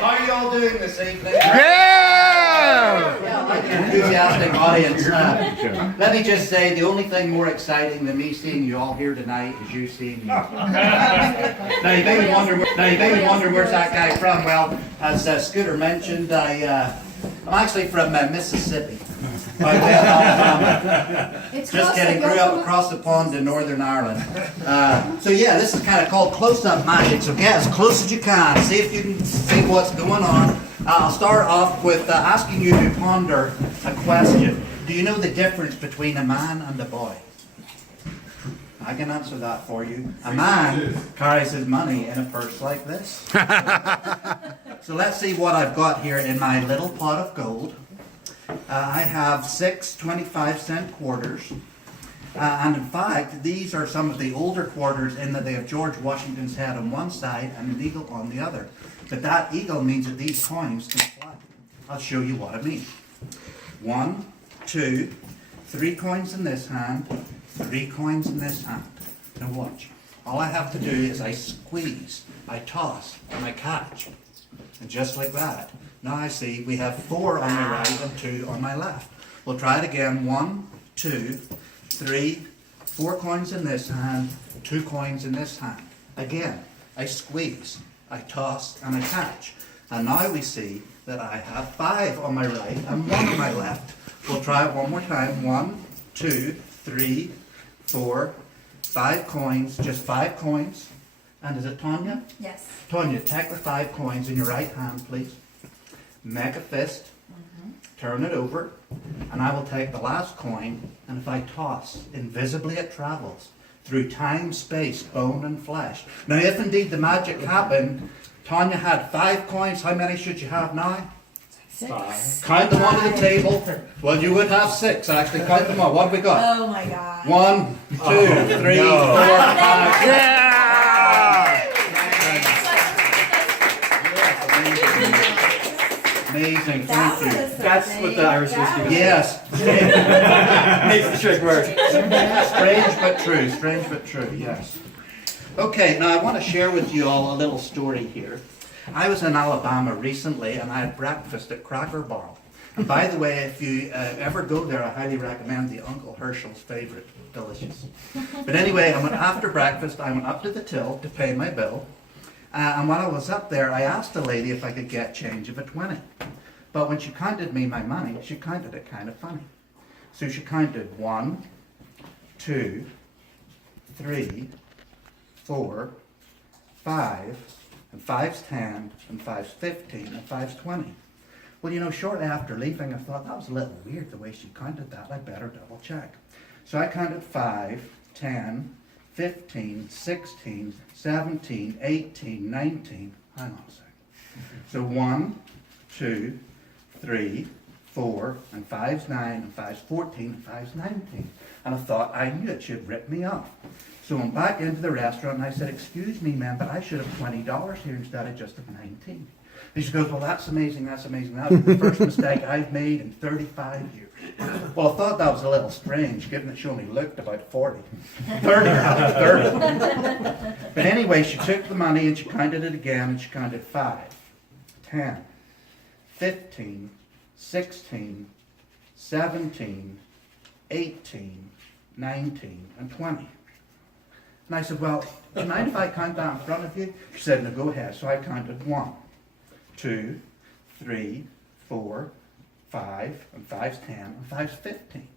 how are you all doing this evening? Yeah! Like an enthusiastic audience. Let me just say, the only thing more exciting than me seeing you all here tonight is you seeing me. Now you may wonder where's that guy from. Well, as Scooter mentioned, I'm actually from Mississippi. By way of Alabama. Just kidding, grew up across the pond in Northern Ireland. So yeah, this is kind of called close-up magic. So get as close as you can. See if you can see what's going on. I'll start off with asking you to ponder a question. Do you know the difference between a man and a boy? I can answer that for you. A man carries his money in a purse like this. So let's see what I've got here in my little pot of gold. I have 6 25-cent quarters. And in fact, these are some of the older quarters in that they have George Washington's head on one side and an eagle on the other. But that eagle means that these coins can fly. I'll show you what I mean. 1, 2, 3 coins in this hand, 3 coins in this hand. Now watch. All I have to do is I squeeze, I toss, and I catch. And just like that. Now I see we have 4 on my right and 2 on my left. We'll try it again. 1, 2, 3, 4 coins in this hand, 2 coins in this hand. Again, I squeeze, I toss, and I catch. And now we see that I have 5 on my right and 1 on my left. We'll try it one more time. 1, 2, 3, 4, 5 coins, just 5 coins. And is it Tanya? Yes. Tanya, take the 5 coins in your right hand, please. Make a fist, turn it over, and I will take the last coin, and if I toss, invisibly it travels through time, space, bone, and flesh. Now, if indeed the magic happened, Tanya had 5 coins. How many should you have now? 6. Count them onto the table. Well, you would have 6, actually. Count them on. What have we got? Oh my God. 1, 2, 3, 4, 5. Yeah! Amazing, thank you. That's what the Irish whiskey is. Yes. Makes the trick work. Strange but true, strange but true, yes. Okay, now I want to share with you all a little story here. I was in Alabama recently and I had breakfast at Cracker Barrel. And by the way, if you ever go there, I highly recommend the Uncle Herschel's favorite. Delicious. But anyway, after breakfast, I went up to the till to pay my bill. And when I was up there, I asked the lady if I could get change of a 20. But when she counted me my money, she counted it kind of funny. So she counted 1, 2, 3, 4, 5, and 5's 10, and 5's 15, and 5's 20. Well, you know, shortly after leaving, I thought that was a little weird the way she counted that. I better double check. So I counted 5, 10, 15, 16, 17, 18, 19. Hang on a second. So 1, 2, 3, 4, and 5's 9, and 5's 14, and 5's 19. And I thought, I knew it, she'd rip me off. So I went back into the restaurant and I said, excuse me, ma'am, but I should have $20 here instead of just of 19. And she goes, well, that's amazing, that's amazing. That was the first mistake I've made in 35 years. Well, I thought that was a little strange, given that she only looked about 40. 30, rather, 30. But anyway, she took the money and she counted it again, and she counted 5, 10, 15, 16, 17, 18, 19, and 20. And I said, well, do you mind if I count that in front of you? She said, no, go ahead. So I counted 1, 2, 3, 4, 5, and 5's 10, and 5's 15.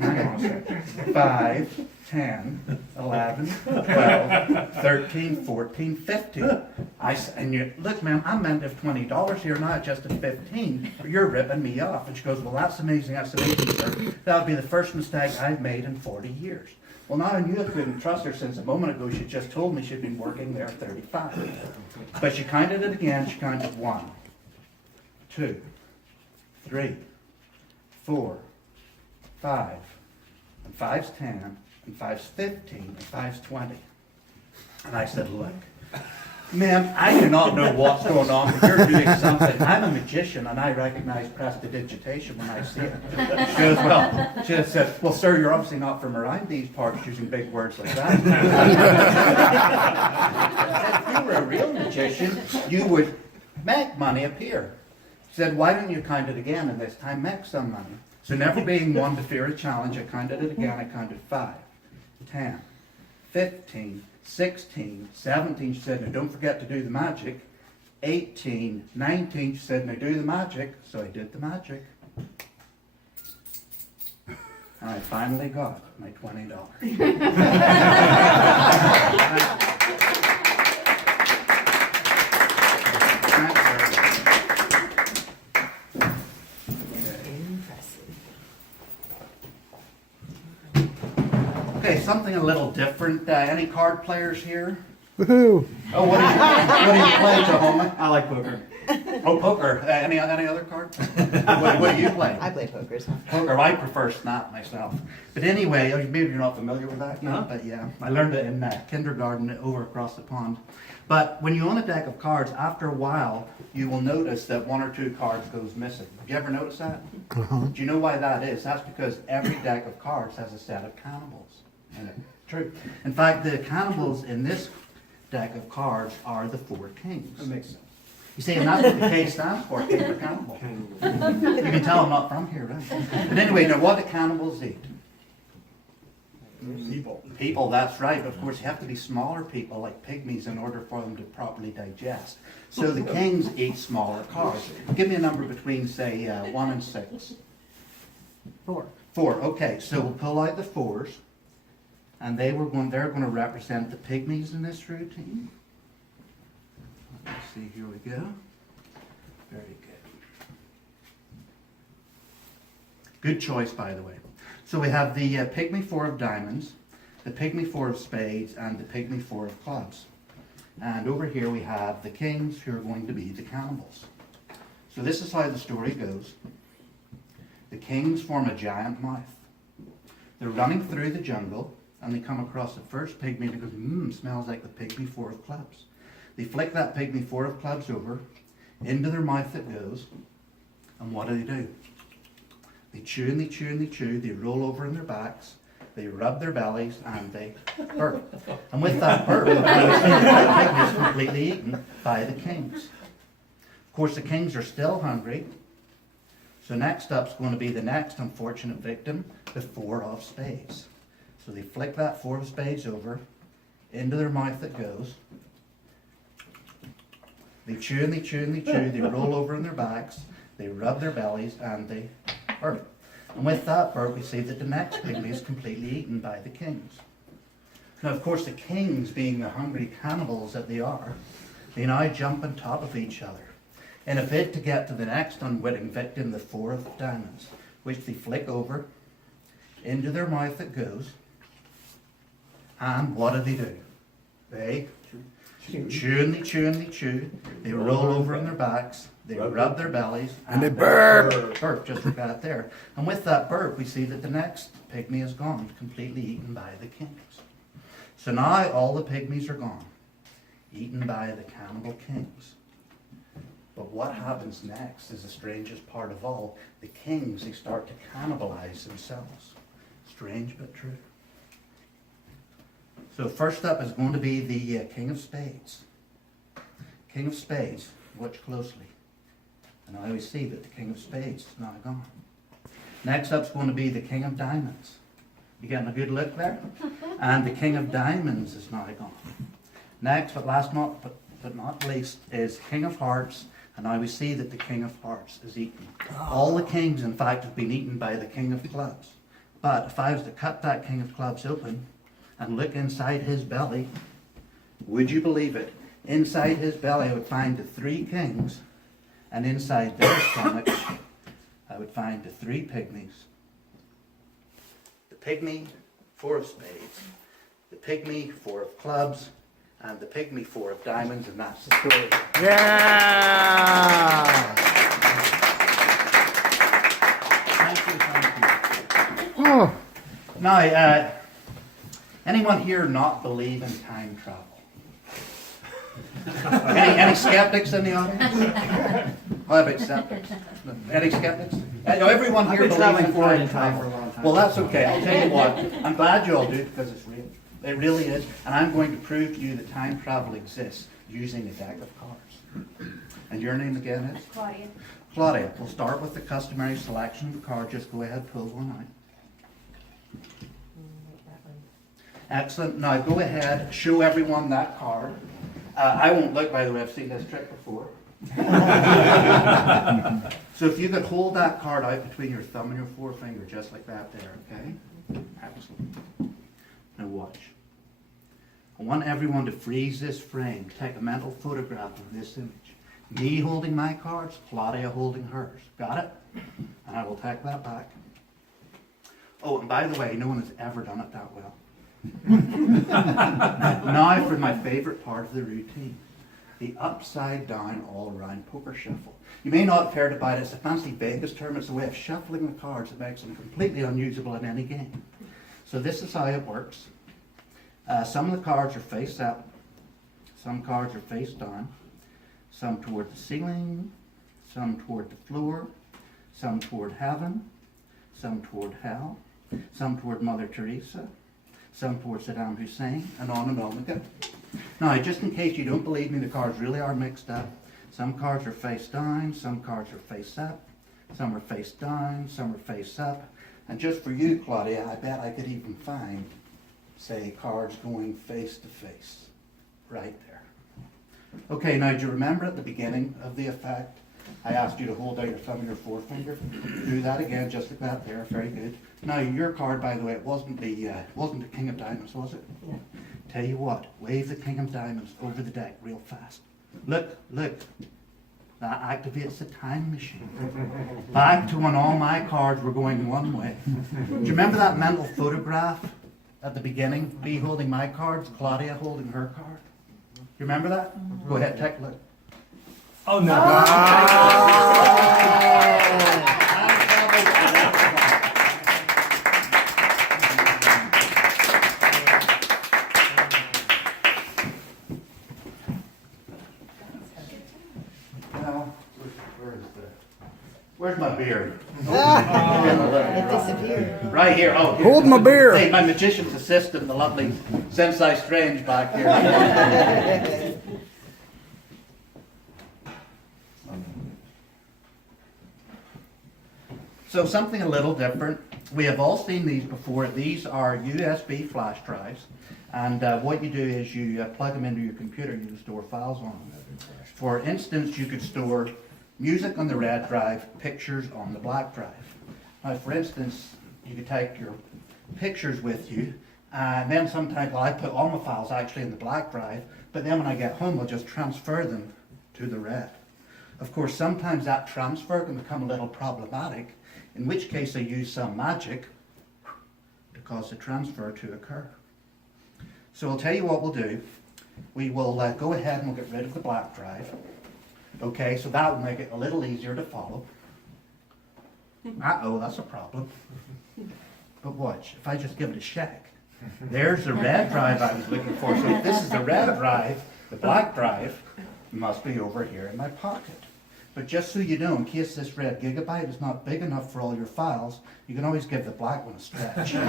Hang on a second. 5, 10, 11, 12, 13, 14, 15. And you, look, ma'am, I meant to have $20 here, not just at 15. You're ripping me off. And she goes, well, that's amazing, sir. That would be the first mistake I've made in 40 years. Well, now I knew I couldn't trust her since a moment ago she just told me she'd been working there 35. But she counted it again. She counted 1, 2, 3, 4, 5, and 5's 10, and 5's 15, and 5's 20. And I said, look, ma'am, I do not know what's going on, but you're doing something. I'm a magician, and I recognize prestidigitation when I see it. She said, well, sir, you're obviously not from around these parts using big words like that. If you were a real magician, you would make money appear. He said, why don't you count it again and this time make some money? So never being one to fear a challenge, I counted it again. I counted 5, 10, 15, 16, 17. She said, now don't forget to do the magic. 18, 19. She said, now do the magic. So I did the magic. And I finally got my $20. Okay, something a little different. Any card players here? Woohoo! Oh, what do you play, Tahoma? I like poker. Oh, poker. Any other cards? What do you play? I play poker, so. Poker. I prefer Snap myself. But anyway, maybe you're not familiar with that game, but yeah, I learned it in kindergarten over across the pond. But when you own a deck of cards, after a while, you will notice that 1 or 2 cards goes missing. Have you ever noticed that? Do you know why that is? That's because every deck of cards has a set of cannibals in it. True. In fact, the cannibals in this deck of cards are the 4 kings. That makes sense. You see, and that's what the K stands for, king or cannibal. You can tell I'm not from here, right? But anyway, now what do cannibals eat? People. People, that's right. Of course, you have to be smaller people, like pygmies, in order for them to properly digest. So the kings eat smaller cards. Give me a number between, say, 1 and 6. 4. 4, okay. So we'll pull out the 4s, and they're going to represent the pygmies in this routine. Let's see, here we go. Very good. Good choice, by the way. So we have the pygmy 4 of diamonds, the pygmy 4 of spades, and the pygmy 4 of clubs. And over here we have the kings, who are going to be the cannibals. So this is how the story goes. The kings form a giant mouth. They're running through the jungle, and they come across the first pygmy that goes, smells like the pygmy 4 of clubs. They flick that pygmy 4 of clubs over, into their mouth it goes, and what do? They chew and they chew and they chew, they roll over on their backs, they rub their bellies, and they burp. And with that burp, the pygmy is completely eaten by the kings. Of course, the kings are still hungry, so next up's going to be the next unfortunate victim, the 4 of spades. So they flick that 4 of spades over, into their mouth it goes. They chew and they chew and they chew, they roll over on their backs, they rub their bellies, and they burp. And with that burp, we see that the next pygmy is completely eaten by the kings. Now, of course, the kings, being the hungry cannibals that they are, they now jump on top of each other in a bid to get to the next unwitting victim, the 4 of diamonds, which they flick over, into their mouth it goes, and what do? They chew and they chew and they chew, they roll over on their backs, they rub their bellies, And they burp. Burp, just like that there. And with that burp, we see that the next pygmy is gone, completely eaten by the kings. So now all the pygmies are gone, eaten by the cannibal kings. But what happens next is the strangest part of all. The kings, they start to cannibalize themselves. Strange but true. So first up is going to be the King of Spades. King of Spades, watch closely. And I always see that the King of Spades is now gone. Next up is going to be the King of Diamonds. You getting a good look there? And the King of Diamonds is now gone. Next, but not least, is King of Hearts. And now we see that the King of Hearts is eaten. All the kings, in fact, have been eaten by the King of Clubs. But if I was to cut that King of Clubs open and look inside his belly, would you believe it? Inside his belly I would find the 3 kings, and inside their stomachs I would find the 3 pygmies. The pygmy 4 of spades, the pygmy 4 of clubs, and the pygmy 4 of diamonds, and that's the story. Yeah! Thank you. Oh, Now, anyone here not believe in time travel? Any skeptics in the audience? What about skeptics? Any skeptics? Everyone I've here been believes traveling in forward time in time travel. for a long time. Well, that's okay. I'll tell you what. I'm glad you all do, because it's real. It really is. And I'm going to prove to you that time travel exists using a deck of cards. And And your name again is? Claudia. Claudia. We'll start with the customary selection of the card. Just go ahead, pull one out. Excellent. Now go ahead, show everyone that card. I won't look, by the way, I've seen this trick before. So if you could hold that card out between your thumb and your forefinger, just like that there, okay? Excellent. Now watch. I want everyone to freeze this frame, take a mental photograph of this image. Me holding my cards, Claudia holding hers. Got it? And I will take that back. Oh, and by the way, no one has ever done it that well. Now for my favorite part of the routine. The upside down all around poker shuffle. You may not have heard about it, it's a fancy Vegas term, it's a way of shuffling the cards that makes them completely unusable in any game. So this is how it works. Some of the cards are face up, some cards are face down, some toward the ceiling, some toward the floor, some toward heaven, some toward hell, some toward Mother Teresa, some toward Saddam Hussein, and on we go. Now, just in case you don't believe me, the cards really are mixed up. Some cards are face down, some cards are face up, some are face down, some are face up. And just for you, Claudia, I bet I could even find, say, cards going face to face, right there. Okay, now do you remember at the beginning of the effect, I asked you to hold out your thumb and your forefinger? Do that again, just like that there, very good. Now, your card, by the way, it wasn't the King of Diamonds, was it? Yeah. Tell you what, wave the King of Diamonds over the deck real fast. Look, look. That activates the time machine. Back to when all my cards were going one way. Do you remember that mental photograph at the beginning? Me holding my cards, Claudia holding her card. You remember that? Go ahead, take a look. Oh no. Where's my beard? It disappeared. Right here. Oh, here. Hold my beer. Hey, my magician's assistant, the lovely Sensei Strange back here. So something a little different. We have all seen these before. These are USB flash drives. And what you do is you plug them into your computer and you can store files on them. For instance, you could store music on the red drive, pictures on the black drive. Now, for instance, you could take your pictures with you, and then sometimes, well, I put all my files actually in the black drive, but then when I get home, I'll just transfer them to the red. Of course, sometimes that transfer can become a little problematic, in which case I use some magic to cause the transfer to occur. So I'll tell you what we'll do. We will go ahead and we'll get rid of the black drive. Okay, so that will make it a little easier to follow. Uh-oh, that's a problem. But watch, if I just give it a shake, there's the red drive I was looking for. So if this is the red drive, the black drive must be over here in my pocket. But just so you know, in case this red gigabyte is not big enough for all your files, you can always give the black one a stretch. Thank you,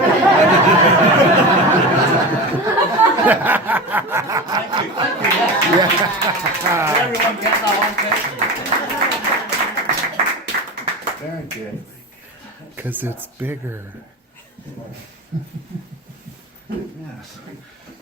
yes. Did everyone get that one? Very good. Because it's bigger. Yes.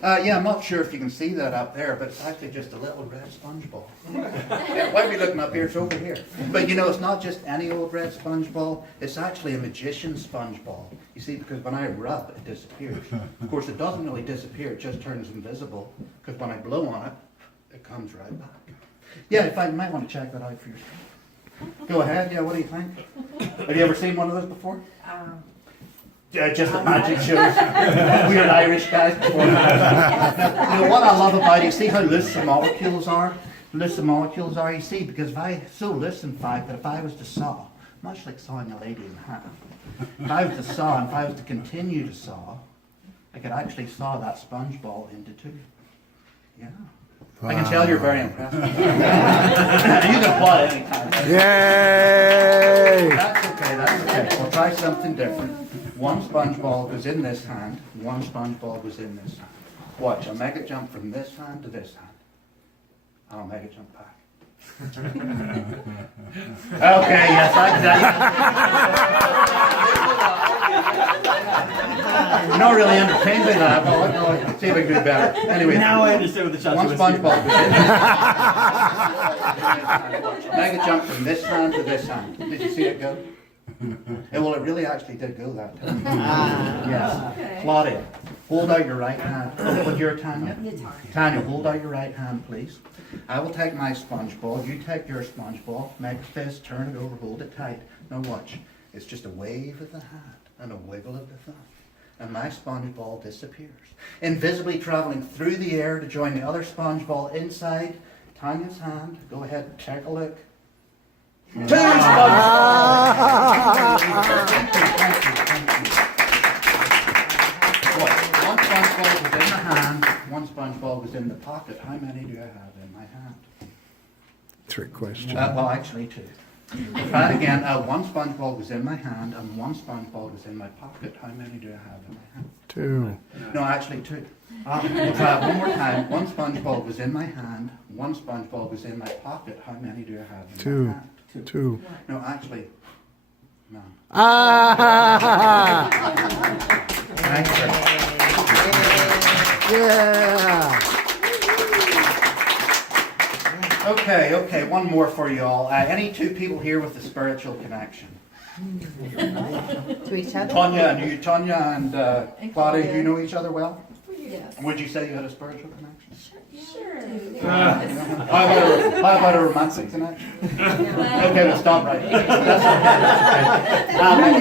Yeah, I'm not sure if you can see that up there, but it's actually just a little red sponge ball. Yeah, why are we looking up here? It's over here. But you know, it's not just any old red sponge ball. It's actually a magician's sponge ball. You see, because when I rub, it disappears. Of course, it doesn't really disappear. It just turns invisible. Because when I blow on it, it comes right back. Yeah, in fact, you might want to check that out for yourself. Go ahead. Yeah, what do you think? Have you ever seen one of those before? Just at magic shows. Weird Irish guys before. Now, you know what I love about it, you see how loose the molecules are? Loose the molecules are, you see, because so loose in fact that if I was to saw, much like sawing a lady in half, if I was to saw and if I was to continue to saw, I could actually saw that sponge ball into two. Yeah. I can tell you're very impressed. You can apply anytime. Yay! That's okay, that's okay. We'll try something different. One sponge ball goes in this hand, one sponge ball goes in this hand. Watch, I'll make it jump from this hand to this hand. And I'll make it jump back. Okay, yes, you're not really entertained by that, but let's see if we can do better. Anyway, Now I understand what the one Joshua SpongeBob goes in. Make a jump from this hand to this hand. Did you see it go? Well, it really actually did go that time. Yes. Claudia, hold out your right hand. What's your Tanya? Tanya, hold out your right hand, please. I will take my sponge ball. You take your sponge ball. Make a fist, turn it over, hold it tight. Now watch. It's just a wave of the hand and a wiggle of the thumb. And my sponge ball disappears, invisibly traveling through the air to join the other sponge ball inside Tanya's hand. Go ahead and take a look. Two sponge balls! One sponge ball was in the hand, one sponge ball was in the pocket. How many do I have in my hand? Trick question. Well, actually two. Try it again. One sponge ball was in my hand and one sponge ball was in my pocket. How many do I have in my hand? 2. No, actually two. We'll try it one more time. One sponge ball was in my hand, one sponge ball was in my pocket. How many do I have in 2. my hand? 2. No, actually, none. Ah! Thank you. Yeah! Okay, one more for you all. Any two people here with a spiritual connection? To each other? Tanya and Claudia, you know each other well? Yes. Would you say you had a spiritual connection? Sure. How about a romantic connection? Okay, we'll stop right here. That's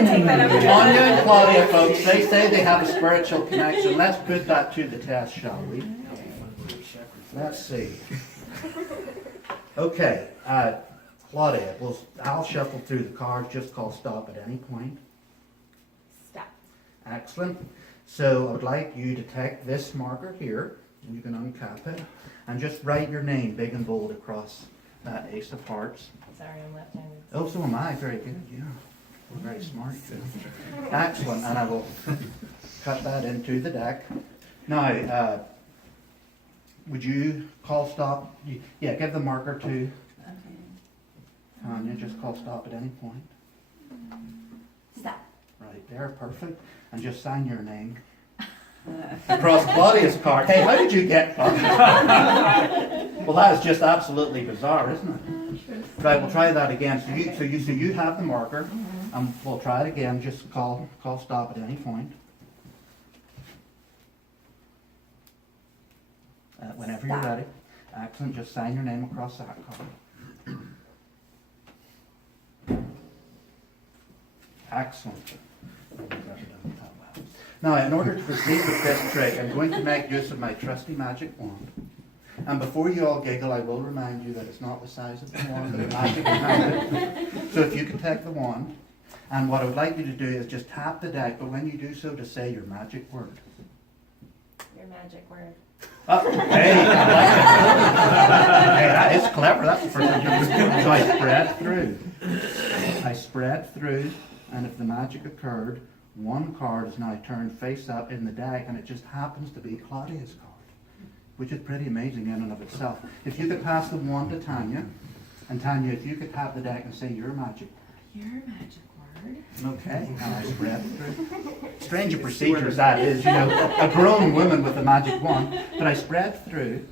okay. Tanya and Claudia, folks, they say they have a spiritual connection. Let's put that to the test, shall we? Let's see. Okay, Claudia, I'll shuffle through the cards. Just call stop at any point. Stop. Excellent. So I would like you to take this marker here, and you can uncap it, and just write your name big and bold across that ace of hearts. Sorry, I'm left-handed. Oh, so am I. Very good, yeah. We're very smart. Excellent, and I will cut that into the deck. Now, would you call stop? Yeah, give the marker to Tanya. Just call stop at any point. Stop. Right there, perfect. And just sign your name across Claudia's card. Hey, how did you get Claudia? Well, that is just absolutely bizarre, isn't it? Right, we'll try that again. So you have the marker, and we'll try it again. Just call stop at any point. Whenever you're ready. Excellent. Just sign your name across that card. Excellent. Now, in order to proceed with this trick, I'm going to make use of my trusty magic wand. And before you all giggle, I will remind you that it's not the size of the wand, but the magic behind it. So if you could take the wand, and what I would like you to do is just tap the deck, but when you do so, to say your magic word. Your magic word. Oh, hey, I like it. Hey, that is clever. That's the first time. So I spread through, and if the magic occurred, one card is now turned face up in the deck, and it just happens to be Claudia's card, which is pretty amazing in and of itself. If you could pass the wand to Tanya, and Tanya, if you could tap the deck and say your magic. Your magic word. Okay, and I spread through. Strange a procedure as that is, a grown woman with a magic wand. But I spread through,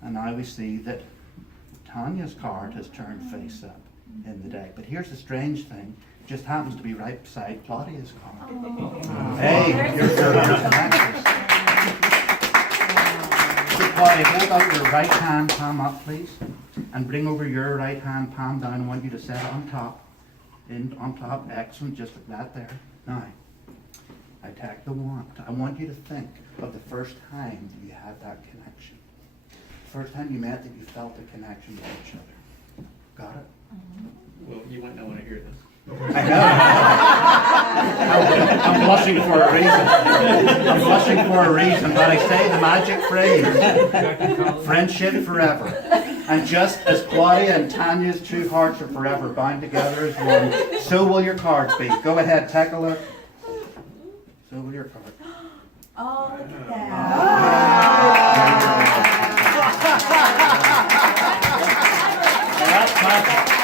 and now we see that Tanya's card has turned face up in the deck. But here's the strange thing. It just happens to be right beside Claudia's card. Oh. Hey, here's connections. So Claudia, hold out your right hand palm up, please. And bring over your right hand palm down. I want you to set it on top. On top, excellent, just like that there. Now, I take the wand. I want you to think of the first time you had that connection. The first time you met that you felt a connection with each other. Got it? Well, you might not want to hear this. I know. I'm blushing for a reason. I'm blushing for a reason, but I say the magic phrase, friendship forever. And just as Claudia and Tanya's two hearts are forever bound together as one, so will your cards be. Go ahead, take a look. So will your cards. Oh, look at that. Bye.